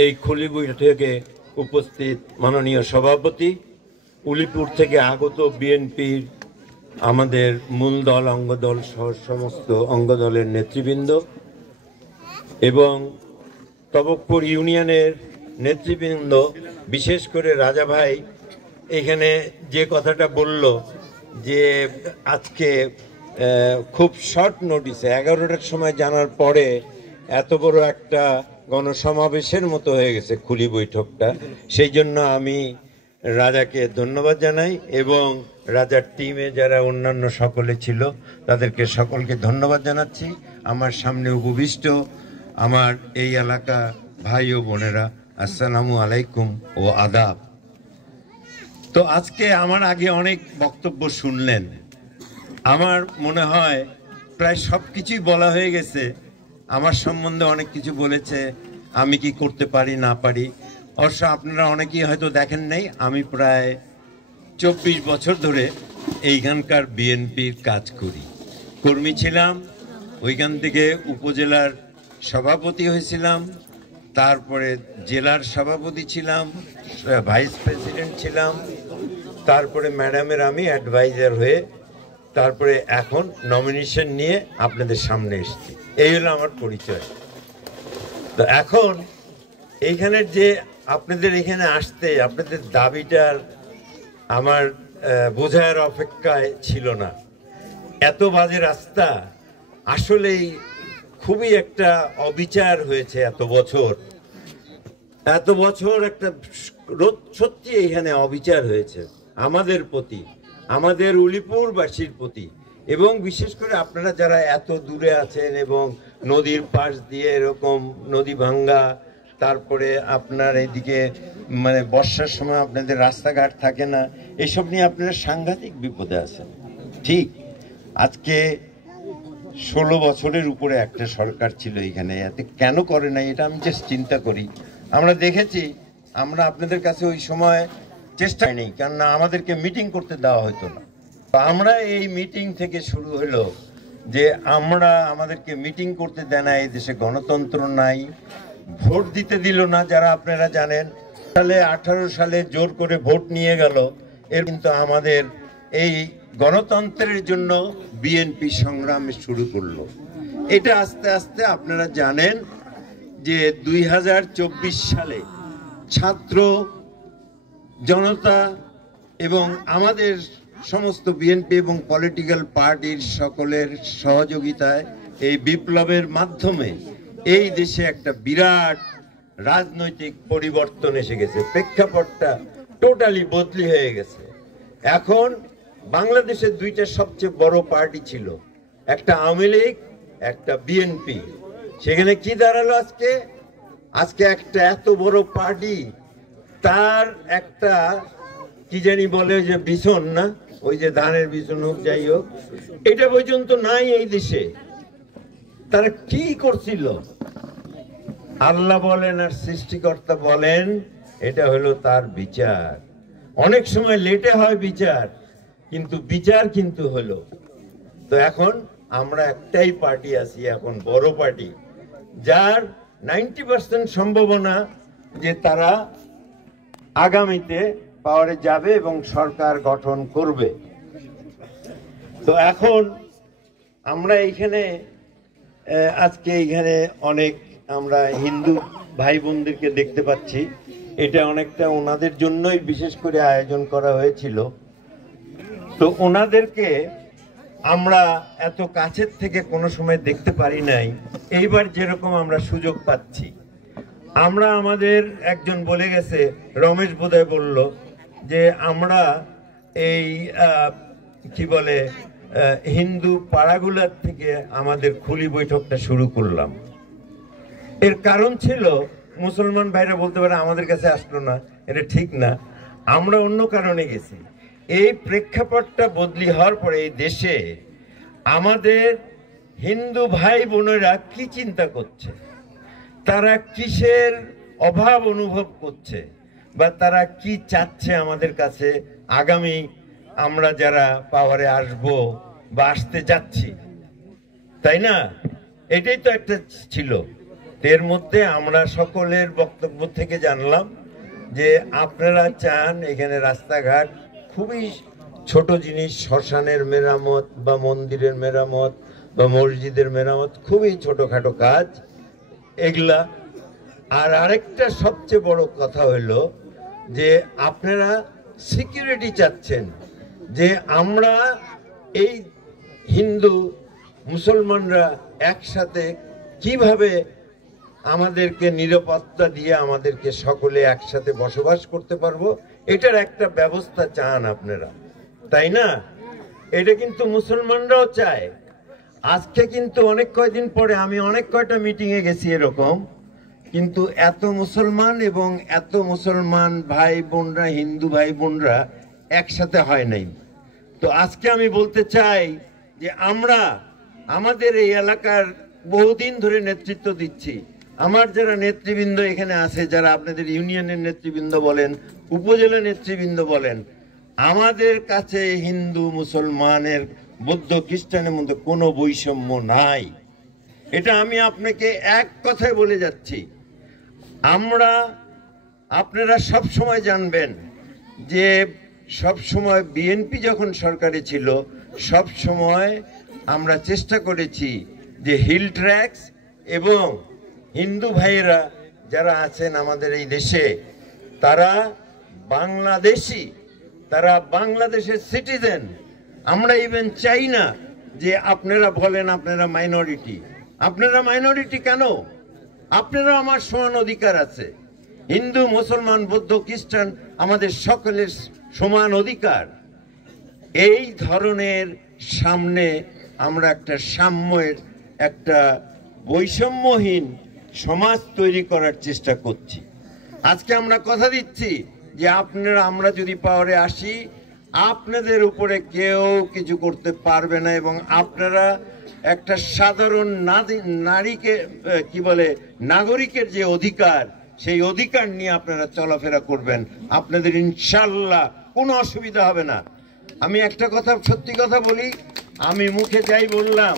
এই খুলিবুই থেকে উপস্থিত মাননীয় সভাপতি, উলিপুর থেকে আগত বিএনপির আমাদের মূল দল অঙ্গদল সহ সমস্ত অঙ্গদলের নেতৃবৃন্দ এবং তবকপুর ইউনিয়নের নেতৃবৃন্দ, বিশেষ করে রাজা ভাই এখানে যে কথাটা বলল যে আজকে খুব শর্ট নোটিসে 11টার সময় জানার পরে এত বড় একটা গণসমাবেশের মতো হয়ে গেছে খুলি বৈঠকটা, সেই জন্য আমি রাজাকে ধন্যবাদ জানাই এবং রাজার টিমে যারা অন্যান্য সকলে ছিল তাদেরকে সকলকে ধন্যবাদ জানাচ্ছি। আমার সামনে উপবিষ্ট আমার এই এলাকা ভাই ও বোনেরা, আসসালামু আলাইকুম ও আদাব। তো আজকে আমার আগে অনেক বক্তব্য শুনলেন, আমার মনে হয় প্রায় সব কিছুই বলা হয়ে গেছে। আমার সম্বন্ধে অনেক কিছু বলেছে, আমি কি করতে পারি না পারি। অবশ্য আপনারা অনেকেই হয়তো দেখেন নাই, আমি প্রায় 24 বছর ধরে এইখানকার বিএনপির কাজ করি, কর্মী ছিলাম। ওইখান থেকে উপজেলার সভাপতি হয়েছিলাম, তারপরে জেলার সভাপতি ছিলাম, ভাইস প্রেসিডেন্ট ছিলাম, তারপরে ম্যাডামের আমি অ্যাডভাইজার হয়ে তারপরে এখন নমিনেশন নিয়ে আপনাদের সামনে এসেছি। এই হলো আমার পরিচয়। তো এখন এইখানের যে আপনাদের এখানে আসতে আপনাদের দাবিটার আমার বোঝার অপেক্ষায় ছিল না। এত বাজে রাস্তা, আসলেই খুবই একটা অবিচার হয়েছে। এত বছর একটা সত্যি এখানে অবিচার হয়েছে আমাদের প্রতি, আমাদের উলিপুরবাসীর প্রতি, এবং বিশেষ করে আপনারা যারা এত দূরে আছেন এবং নদীর পাশ দিয়ে এরকম নদী ভাঙ্গা, তারপরে আপনার এদিকে মানে বর্ষার সময় আপনাদের রাস্তাঘাট থাকে না, এসব নিয়ে আপনারা সাংঘাতিক বিপদে আছেন। ঠিক আজকে 16 বছরের উপরে একটা সরকার ছিল এখানে, এতে কেন করে নাই এটা আমি জাস্ট চিন্তা করি। আমরা দেখেছি, আমরা আপনাদের কাছে ওই সময় চেষ্টা নেই, কেননা আমাদেরকে মিটিং করতে দেওয়া হতো না। আমরা এই মিটিং থেকে শুরু হলো যে আমাদেরকে মিটিং করতে দেয় না, এই দেশে গণতন্ত্র নাই, ভোট দিতে দিল না, যারা আপনারা জানেন 18 সালে জোর করে ভোট নিয়ে গেল। এর কিন্তু আমাদের এই গণতন্ত্রের জন্য বিএনপি সংগ্রাম শুরু করলো। এটা আস্তে আস্তে আপনারা জানেন যে 2024 সালে ছাত্র জনতা এবং আমাদের সমস্ত বিএনপি এবং পলিটিক্যাল পার্টির সকলের সহযোগিতায় এই বিপ্লবের মাধ্যমে এই দেশে একটা বিরাট রাজনৈতিক পরিবর্তন এসে গেছে। প্রেক্ষাপটটা টোটালি বদলি হয়ে গেছে। এখন বাংলাদেশের দুইটা সবচেয়ে বড় পার্টি ছিল, একটা আওয়ামী লীগ, একটা বিএনপি। সেখানে কি দাঁড়ালো আজকে একটা এত বড় পার্টি, তার একটা কি জানি বলে যে বিছন, না ওই যে ধানের বিছন হোক, যাই হোক, এটা পর্যন্ত নাই এই দেশে। তারা কি করছিল? আল্লাহ বলেন আর সৃষ্টিকর্তা বলেন, এটা হলো তার বিচার। অনেক সময় লেটে হয় বিচার, কিন্তু বিচার কিন্তু হলো। তো এখন আমরা একটাই পার্টি আছি, এখন বড় পার্টি, যার 90% সম্ভাবনা যে তারা আগামীতে পাওয়ারে যাবে এবং সরকার গঠন করবে। তো এখন আমরা এইখানে আজকে এইখানে অনেক আমরা হিন্দু ভাই বোনদেরকে দেখতে পাচ্ছি। এটা অনেকটা ওনাদের জন্যই বিশেষ করে আয়োজন করা হয়েছিল। তো ওনাদেরকে আমরা এত কাছের থেকে কোনো সময় দেখতে পারি নাই, এইবার যেরকম আমরা সুযোগ পাচ্ছি। আমরা আমাদের একজন বলে গেছে, রমেশ বোধহয় বলল যে আমরা এই কি বলে হিন্দু পাড়াগুলার থেকে আমাদের খুলি বৈঠকটা শুরু করলাম। এর কারণ ছিল, মুসলমান ভাইরা বলতে পারে আমাদের কাছে আসলো না, এটা ঠিক না, আমরা অন্য কারণে গেছি। এই প্রেক্ষাপটটা বদলি হওয়ার পরে এই দেশে আমাদের হিন্দু ভাই বোনেরা কি চিন্তা করছে, তারা কিসের অভাব অনুভব করছে, বা তারা কি চাচ্ছে আমাদের কাছে আগামী আমরা যারা পাওয়ারে আসব বা আসতে যাচ্ছি, তাই না? এটাই তো একটা ছিল। এর মধ্যে আমরা সকলের বক্তব্য থেকে জানলাম যে আপনারা চান এখানে রাস্তাঘাট খুবই ছোট জিনিস, শ্মশানের মেরামত বা মন্দিরের মেরামত বা মসজিদের মেরামত, খুবই ছোটখাটো কাজ এগুলা। আর আরেকটা সবচেয়ে বড় কথা হলো যে আপনারা সিকিউরিটি চাচ্ছেন, যে আমরা এই হিন্দু মুসলমানরা একসাথে কিভাবে আমাদেরকে নিরাপত্তা দিয়ে আমাদেরকে সকলে একসাথে বসবাস করতে পারবো, এটার একটা ব্যবস্থা চান আপনারা, তাই না? এটা কিন্তু মুসলমানরাও চায়। আজকে কিন্তু অনেক কয়দিন পরে আমি অনেক কয়টা মিটিংয়ে গেছি এরকম, কিন্তু এত মুসলমান এবং এত মুসলমান ভাই বোনরা, হিন্দু ভাই বোনরা একসাথে হয় নাই। তো আজকে আমি বলতে চাই যে আমরা আমাদের এই এলাকার বহুদিন ধরে নেতৃত্ব দিচ্ছি। আমার যারা নেতৃবৃন্দ এখানে আছে, যারা আপনাদের ইউনিয়নের নেতৃবৃন্দ বলেন, উপজেলা নেতৃবৃন্দ বলেন, আমাদের কাছে হিন্দু মুসলমানের, বৌদ্ধ খ্রিস্টানের মধ্যে কোনো বৈষম্য নাই। এটা আমি আপনাকে এক কথায় বলে যাচ্ছি। আপনারা সব সময় জানবেন যে সব সময় বিএনপি যখন সরকারে ছিল, সব সময় আমরা চেষ্টা করেছি যে হিল ট্র্যাক্স এবং হিন্দু ভাইয়েরা যারা আছেন আমাদের এই দেশে, তারা বাংলাদেশি, তারা বাংলাদেশের সিটিজেন। আমরা ইভেন চাই না যে আপনারা বলেন আপনারা মাইনরিটি। আপনারা মাইনরিটি কেন? আপনারা আমার সমান অধিকার আছে। হিন্দু মুসলমান বৌদ্ধ খ্রিস্টান আমাদের সকলের সমান অধিকার। এই ধরনের সামনে আমরা একটা সাম্যের, একটা বৈষম্যহীন সমাজ তৈরি করার চেষ্টা করছি। আজকে আমরা কথা দিচ্ছি যে আমরা যদি পাওয়ারে আসি, আপনাদের উপরে কেউ কিছু করতে পারবে না, এবং আপনারা একটা সাধারণ নারীকে কি বলে নাগরিকের যে অধিকার, সেই অধিকার নিয়ে আপনারা চলাফেরা করবেন। আপনাদের ইনশাল্লাহ কোনো অসুবিধা হবে না। আমি একটা কথা, সত্যি কথা বলি, আমি মুখে যাই বললাম,